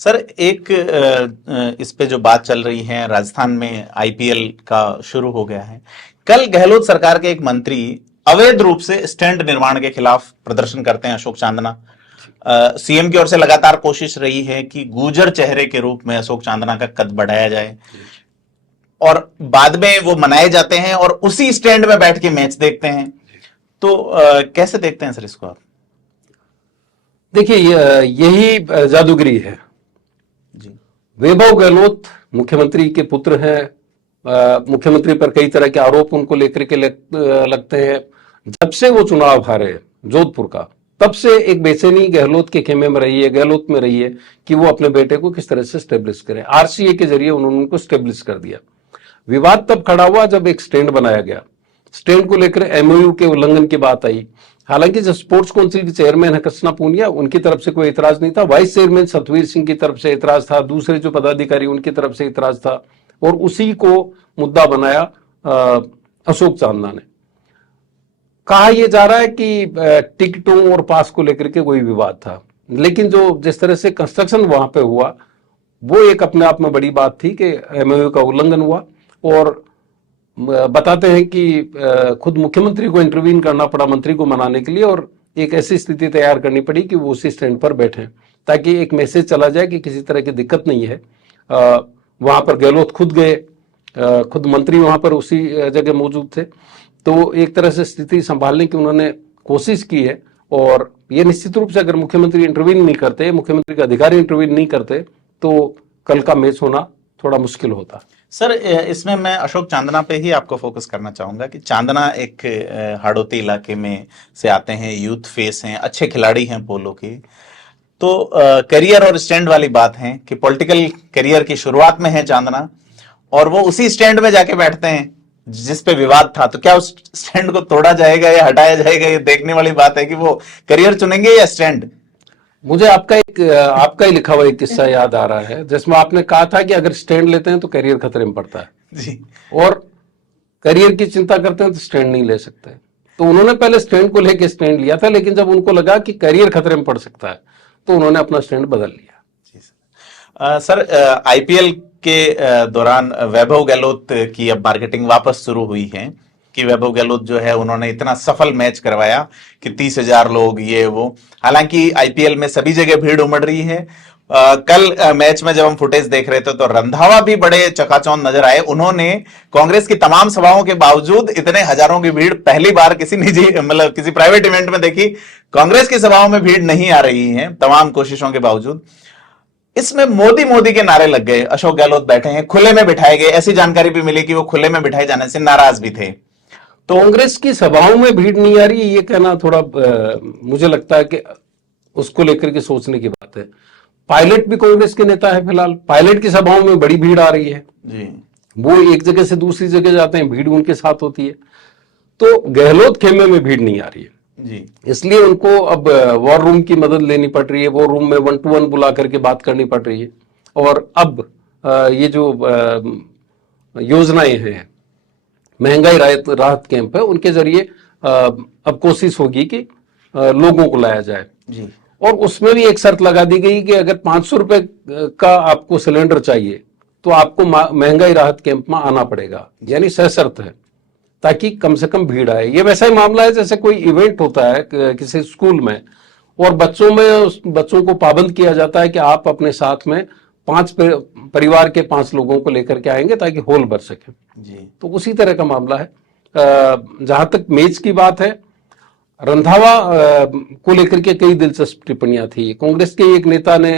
Sir एक इस पे जो बात चल रही है, राजस्थान में आईपीएल का शुरू हो गया है। कल गहलोत सरकार के एक मंत्री अवैध रूप से स्टैंड निर्माण के खिलाफ प्रदर्शन करते हैं, अशोक चांदना। सीएम की ओर से लगातार कोशिश रही है कि गुजर चेहरे के रूप में अशोक चांदना का कद बढ़ाया जाए, और बाद में वो मनाए जाते हैं और उसी स्टैंड में बैठ के मैच देखते हैं। तो कैसे देखते हैं सर इसको आप? देखिए, यही जादूगरी है जी। वैभव गहलोत मुख्यमंत्री के पुत्र हैं। मुख्यमंत्री पर कई तरह के आरोप उनको लेकर के लगते हैं। जब से वो चुनाव हारे जोधपुर का, तब से एक बेचैनी गहलोत के खेमे में रही है, गहलोत में रही है कि वो अपने बेटे को किस तरह से स्टेब्लिश करें। आरसीए के जरिए उन्होंने उनको स्टेब्लिश कर दिया। विवाद तब खड़ा हुआ जब एक स्टैंड बनाया गया। स्टैंड को लेकर एमओयू के उल्लंघन की बात आई। हालांकि जो स्पोर्ट्स काउंसिल के चेयरमैन है कृष्णा पूनिया, उनकी तरफ से कोई इतराज नहीं था। वाइस चेयरमैन सतवीर सिंह की तरफ से इतराज था, दूसरे जो पदाधिकारी उनकी तरफ से इतराज था, और उसी को मुद्दा बनाया अशोक चांदना ने। कहा यह जा रहा है कि टिकटों और पास को लेकर के कोई विवाद था, लेकिन जो जिस तरह से कंस्ट्रक्शन वहां पे हुआ वो एक अपने आप में बड़ी बात थी कि एमओयू का उल्लंघन हुआ। और बताते हैं कि खुद मुख्यमंत्री को इंटरवीन करना पड़ा मंत्री को मनाने के लिए, और एक ऐसी स्थिति तैयार करनी पड़ी कि वो उसी स्टैंड पर बैठे, ताकि एक मैसेज चला जाए कि किसी तरह की दिक्कत नहीं है। वहां पर गहलोत खुद गए, खुद मंत्री वहां पर उसी जगह मौजूद थे। तो एक तरह से स्थिति संभालने की उन्होंने कोशिश की है। और ये निश्चित रूप से अगर मुख्यमंत्री इंटरवीन नहीं करते, मुख्यमंत्री के अधिकारी इंटरवीन नहीं करते, तो कल का मैच होना थोड़ा मुश्किल होता। सर इसमें मैं अशोक चांदना पे ही आपको फोकस करना चाहूंगा कि चांदना एक हाड़ौती इलाके में से आते हैं, यूथ फेस हैं, अच्छे खिलाड़ी हैं पोलो के। तो करियर और स्टैंड वाली बात है कि पॉलिटिकल करियर की शुरुआत में है चांदना, और वो उसी स्टैंड में जाके बैठते हैं जिस पे विवाद था। तो क्या उस स्टैंड को तोड़ा जाएगा या हटाया जाएगा, ये देखने वाली बात है कि वो करियर चुनेंगे या स्टैंड। मुझे आपका ही लिखा हुआ एक किस्सा याद आ रहा है, जिसमें आपने कहा था कि अगर स्टैंड लेते हैं तो करियर खतरे में पड़ता है जी, और करियर की चिंता करते हैं तो स्टैंड नहीं ले सकते। तो उन्होंने पहले स्टैंड को लेकर स्टैंड लिया था, लेकिन जब उनको लगा कि करियर खतरे में पड़ सकता है तो उन्होंने अपना स्टैंड बदल लिया। जी सर। आईपीएल के दौरान वैभव गहलोत की अब मार्केटिंग वापस शुरू हुई है कि वैभव गहलोत जो है उन्होंने इतना सफल मैच करवाया कि 30,000 लोग, ये वो। हालांकि आईपीएल में सभी जगह भीड़ उमड़ रही है। कल मैच में जब हम फुटेज देख रहे थे तो रंधावा भी बड़े चकाचौंध नजर आए। उन्होंने कांग्रेस की तमाम सभाओं के बावजूद इतने हजारों की भीड़ पहली बार किसी निजी मतलब किसी प्राइवेट इवेंट में देखी। कांग्रेस की सभाओं में भीड़ नहीं आ रही है तमाम कोशिशों के बावजूद। इसमें मोदी मोदी के नारे लग गए। अशोक गहलोत बैठे हैं, खुले में बिठाए गए। ऐसी जानकारी भी मिली कि वो खुले में बिठाए जाने से नाराज भी थे। तो कांग्रेस की सभाओं में भीड़ नहीं आ रही, ये कहना थोड़ा मुझे लगता है कि उसको लेकर के सोचने की बात है। पायलट भी कांग्रेस के नेता है फिलहाल, पायलट की सभाओं में बड़ी भीड़ आ रही है जी। वो एक जगह से दूसरी जगह जाते हैं, भीड़ उनके साथ होती है। तो गहलोत खेमे में भीड़ नहीं आ रही है जी, इसलिए उनको अब वॉर रूम की मदद लेनी पड़ रही है। वॉर रूम में 1-to-1 बुला करके बात करनी पड़ रही है। और अब ये जो योजनाएं हैं, महंगाई राहत कैंप है, उनके जरिए अब कोशिश होगी कि लोगों को लाया जाए जी। और उसमें भी एक शर्त लगा दी गई कि अगर 500 रुपए का आपको सिलेंडर चाहिए तो आपको महंगाई राहत कैंप में आना पड़ेगा, यानी सशर्त है, ताकि कम से कम भीड़ आए। ये वैसा ही मामला है जैसे कोई इवेंट होता है किसी स्कूल में और बच्चों को पाबंद किया जाता है कि आप अपने साथ में 5 परिवार के 5 लोगों को लेकर के आएंगे ताकि हॉल भर सके जी। तो उसी तरह का मामला है। जहां तक मैच की बात है, रंधावा को लेकर के कई दिलचस्प टिप्पणियां थी। कांग्रेस के एक नेता ने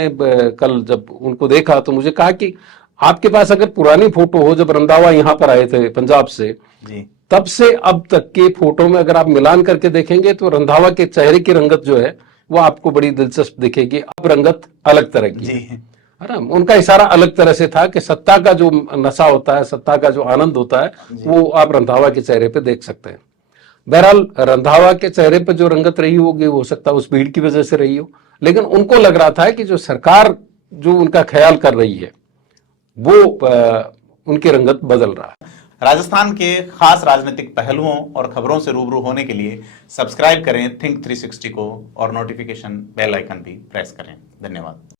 कल जब उनको देखा तो मुझे कहा कि आपके पास अगर पुरानी फोटो हो जब रंधावा यहां पर आए थे पंजाब से जी, तब से अब तक के फोटो में अगर आप मिलान करके देखेंगे तो रंधावा के चेहरे की रंगत जो है वो आपको बड़ी दिलचस्प दिखेगी। अब रंगत अलग तरह की है ना। उनका इशारा अलग तरह से था कि सत्ता का जो नशा होता है, सत्ता का जो आनंद होता है, वो आप रंधावा के चेहरे पे देख सकते हैं। बहरहाल रंधावा के चेहरे पे जो रंगत रही होगी हो सकता है उस भीड़ की वजह से रही हो, लेकिन उनको लग रहा था कि जो सरकार जो उनका ख्याल कर रही है वो उनकी रंगत बदल रहा है। राजस्थान के खास राजनीतिक पहलुओं और खबरों से रूबरू होने के लिए सब्सक्राइब करें थिंक 360 को और नोटिफिकेशन बेल आइकन भी प्रेस करें। धन्यवाद।